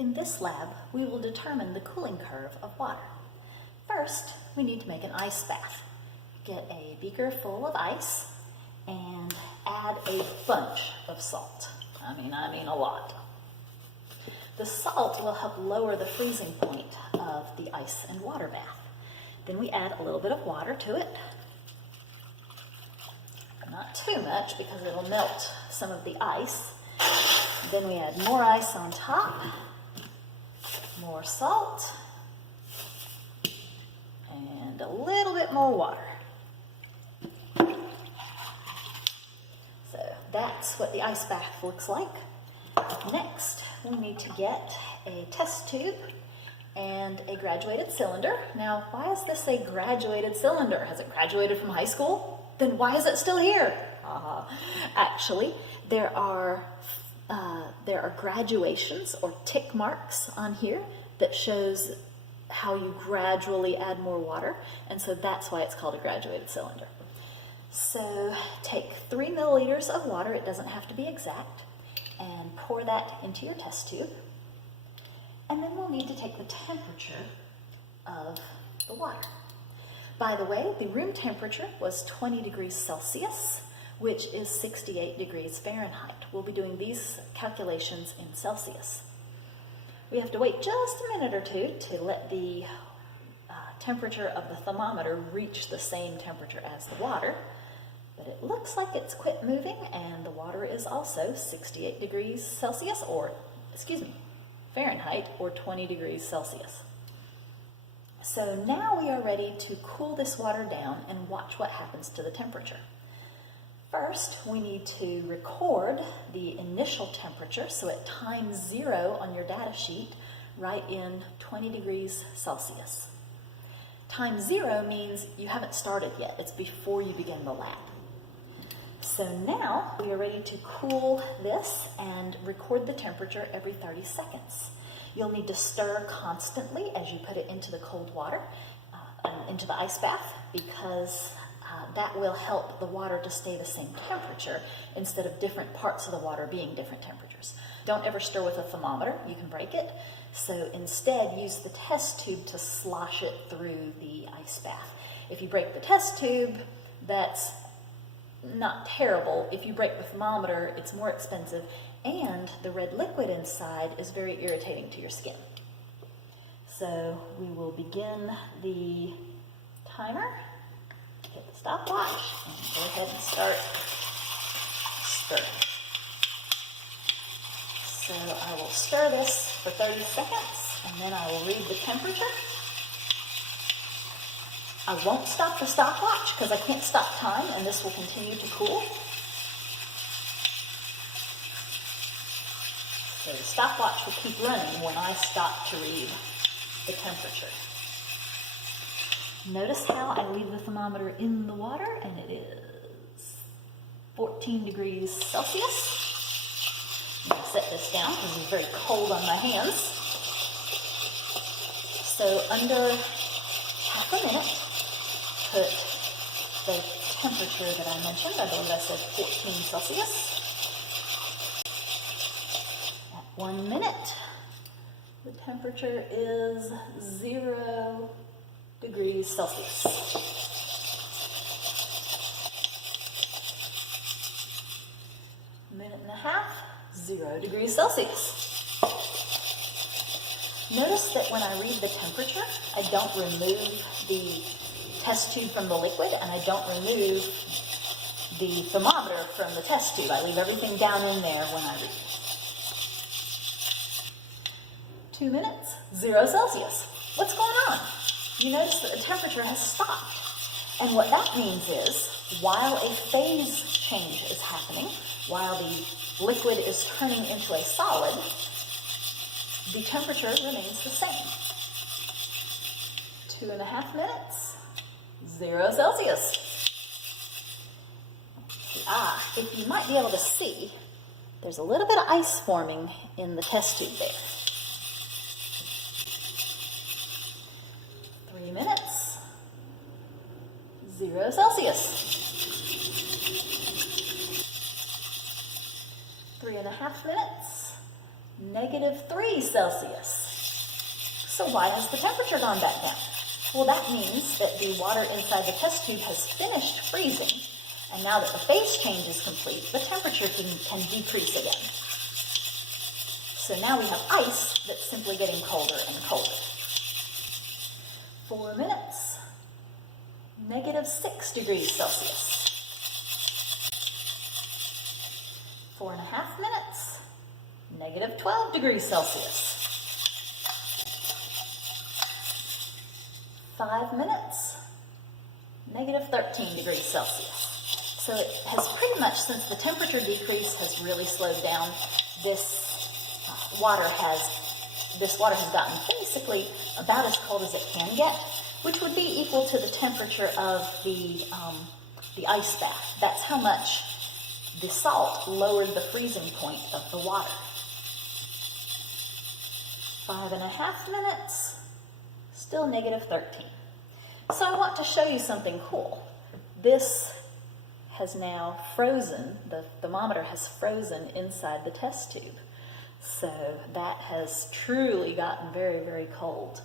In this lab, we will determine the cooling curve of water. First, we need to make an ice bath. Get a beaker full of ice and add a bunch of salt. I mean a lot. The salt will help lower the freezing point of the ice and water bath. Then we add a little bit of water to it. Not too much because it'll melt some of the ice. Then we add more ice on top, more salt, and a little bit more water. So that's what the ice bath looks like. Next, we need to get a test tube and a graduated cylinder. Now, why is this a graduated cylinder? Has it graduated from high school? Then why is it still here? Actually, there are graduations or tick marks on here that shows how you gradually add more water, and so that's why it's called a graduated cylinder. So take 3 milliliters of water, it doesn't have to be exact, and pour that into your test tube. And then we'll need to take the temperature of the water. By the way, the room temperature was 20 degrees Celsius, which is 68 degrees Fahrenheit. We'll be doing these calculations in Celsius. We have to wait just a minute or two to let the temperature of the thermometer reach the same temperature as the water, but it looks like it's quit moving and the water is also 68 degrees Celsius, Fahrenheit, or 20 degrees Celsius. So now we are ready to cool this water down and watch what happens to the temperature. First, we need to record the initial temperature, so at time 0 on your data sheet, write in 20 degrees Celsius. Time 0 means you haven't started yet, it's before you begin the lab. So now we are ready to cool this and record the temperature every 30 seconds. You'll need to stir constantly as you put it into the cold water, into the ice bath, because that will help the water to stay the same temperature instead of different parts of the water being different temperatures. Don't ever stir with a thermometer, you can break it. So instead use the test tube to slosh it through the ice bath. If you break the test tube, that's not terrible. If you break the thermometer, it's more expensive, and the red liquid inside is very irritating to your skin. So we will begin the timer, hit the stopwatch, and go ahead and start stirring. So I will stir this for 30 seconds, and then I will read the temperature. I won't stop the stopwatch because I can't stop time, and this will continue to cool. So the stopwatch will keep running when I stop to read the temperature. Notice how I leave the thermometer in the water, and it is 14 degrees Celsius. I'm going to set this down because it's very cold on my hands. So under half a minute, put the temperature that I mentioned. I believe I said 14 Celsius. At 1 minute, the temperature is 0 degrees Celsius. Minute and a half, 0 degrees Celsius. Notice that when I read the temperature, I don't remove the test tube from the liquid, and I don't remove the thermometer from the test tube. I leave everything down in there when I read. 2 minutes, 0 Celsius. What's going on? You notice that the temperature has stopped. And what that means is, while a phase change is happening, while the liquid is turning into a solid, the temperature remains the same. 2.5 minutes, 0 Celsius. If you might be able to see, there's a little bit of ice forming in the test tube there. 3 minutes, 0 Celsius. 3.5 minutes, -3 Celsius. So why has the temperature gone back down? Well, that means that the water inside the test tube has finished freezing, and now that the phase change is complete, the temperature can decrease again. So now we have ice that's simply getting colder and colder. 4 minutes, -6 degrees Celsius. 4.5 minutes, -12 degrees Celsius. 5 minutes, -13 degrees Celsius. So it has pretty much, since the temperature decrease has really slowed down, this water has gotten basically about as cold as it can get, which would be equal to the temperature of the ice bath. That's how much the salt lowered the freezing point of the water. 5.5 minutes, still -13. So I want to show you something cool. This has now frozen, the thermometer has frozen inside the test tube. So that has truly gotten very, very cold.